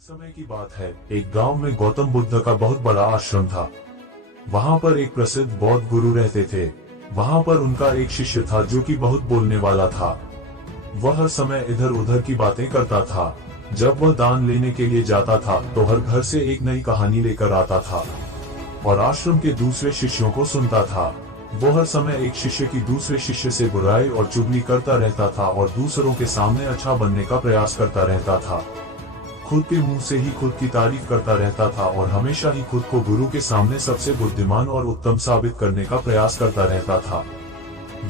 समय की बात है, एक गांव में गौतम बुद्ध का बहुत बड़ा आश्रम था। वहां पर एक प्रसिद्ध बौद्ध गुरु रहते थे। वहां पर उनका एक शिष्य था जो कि बहुत बोलने वाला था। वह हर समय इधर उधर की बातें करता था। जब वह दान लेने के लिए जाता था तो हर घर से एक नई कहानी लेकर आता था और आश्रम के दूसरे शिष्यों को सुनता था। वो हर समय एक शिष्य की दूसरे शिष्य से बुराई और चुगली करता रहता था और दूसरों के सामने अच्छा बनने का प्रयास करता रहता था। खुद के मुंह से ही खुद की तारीफ करता रहता था और हमेशा ही खुद को गुरु के सामने सबसे बुद्धिमान और उत्तम साबित करने का प्रयास करता रहता था।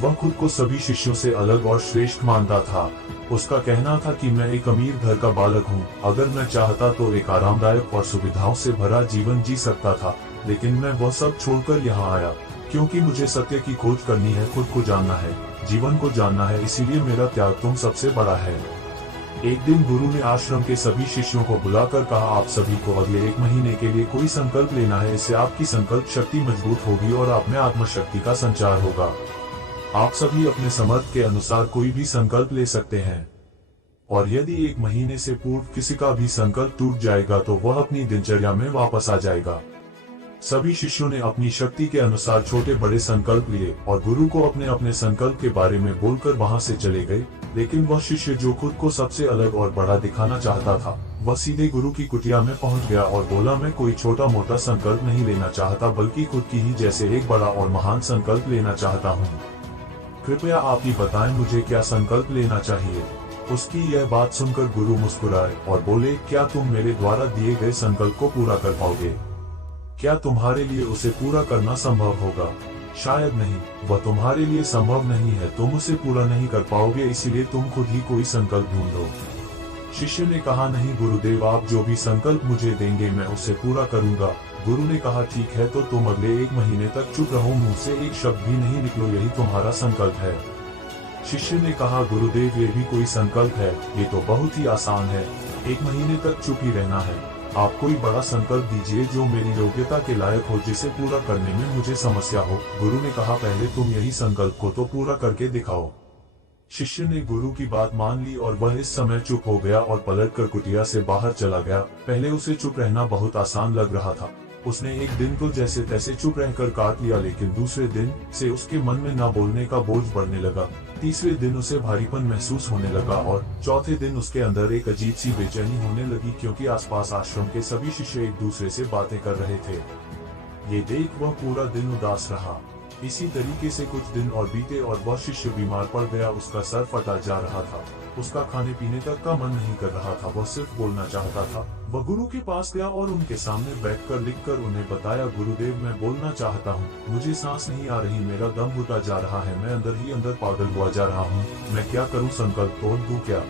वह खुद को सभी शिष्यों से अलग और श्रेष्ठ मानता था। उसका कहना था कि मैं एक अमीर घर का बालक हूँ। अगर मैं चाहता तो एक आरामदायक और सुविधाओं से भरा जीवन जी सकता था, लेकिन मैं वह सब छोड़कर यहाँ आया क्योंकि मुझे सत्य की खोज करनी है, खुद को जानना है, जीवन को जानना है। इसीलिए मेरा त्याग तुम सबसे बड़ा है। एक दिन गुरु ने आश्रम के सभी शिष्यों को बुलाकर कहा, आप सभी को अगले 1 महीने के लिए कोई संकल्प लेना है। इससे आपकी संकल्प शक्ति मजबूत होगी और आप में आत्मशक्ति का संचार होगा। आप सभी अपने समर्थ के अनुसार कोई भी संकल्प ले सकते हैं और यदि 1 महीने से पूर्व किसी का भी संकल्प टूट जाएगा तो वह अपनी दिनचर्या में वापस आ जाएगा। सभी शिष्यों ने अपनी शक्ति के अनुसार छोटे बड़े संकल्प लिए और गुरु को अपने अपने संकल्प के बारे में बोलकर वहां से चले गए। लेकिन वह शिष्य जो खुद को सबसे अलग और बड़ा दिखाना चाहता था, वह सीधे गुरु की कुटिया में पहुंच गया और बोला, मैं कोई छोटा मोटा संकल्प नहीं लेना चाहता, बल्कि खुद की ही जैसे एक बड़ा और महान संकल्प लेना चाहता हूँ। कृपया आप ही बताएं मुझे क्या संकल्प लेना चाहिए। उसकी यह बात सुनकर गुरु मुस्कुराए और बोले, क्या तुम मेरे द्वारा दिए गए संकल्प को पूरा कर पाओगे? क्या तुम्हारे लिए उसे पूरा करना संभव होगा? शायद नहीं, वह तुम्हारे लिए संभव नहीं है, तुम उसे पूरा नहीं कर पाओगे, इसीलिए तुम खुद ही कोई संकल्प ढूंढो। शिष्य ने कहा, नहीं गुरुदेव, आप जो भी संकल्प मुझे देंगे मैं उसे पूरा करूंगा। गुरु ने कहा, ठीक है, तो तुम अगले 1 महीने तक चुप रहो, मुंह से एक शब्द भी नहीं निकलो, यही तुम्हारा संकल्प है। शिष्य ने कहा, गुरुदेव, ये भी कोई संकल्प है? ये तो बहुत ही आसान है, 1 महीने तक चुप ही रहना है। आप कोई बड़ा संकल्प दीजिए जो मेरी योग्यता के लायक हो, जिसे पूरा करने में मुझे समस्या हो। गुरु ने कहा, पहले तुम यही संकल्प को तो पूरा करके दिखाओ। शिष्य ने गुरु की बात मान ली और वह इस समय चुप हो गया और पलटकर कुटिया से बाहर चला गया। पहले उसे चुप रहना बहुत आसान लग रहा था। उसने एक दिन तो जैसे तैसे चुप रहकर काट लिया, लेकिन दूसरे दिन से उसके मन में ना बोलने का बोझ बढ़ने लगा। तीसरे दिन उसे भारीपन महसूस होने लगा और चौथे दिन उसके अंदर एक अजीब सी बेचैनी होने लगी, क्योंकि आसपास आश्रम के सभी शिष्य एक दूसरे से बातें कर रहे थे। ये देख वह पूरा दिन उदास रहा। इसी तरीके से कुछ दिन और बीते और वह शिष्य बीमार पड़ गया। उसका सर फटा जा रहा था, उसका खाने पीने तक का मन नहीं कर रहा था, वह सिर्फ बोलना चाहता था। वह गुरु के पास गया और उनके सामने बैठकर लिखकर उन्हें बताया, गुरुदेव, मैं बोलना चाहता हूँ, मुझे सांस नहीं आ रही, मेरा दम घुटा जा रहा है, मैं अंदर ही अंदर पागल हुआ जा रहा हूँ, मैं क्या करूँ, संकल्प तोड़ दूं क्या?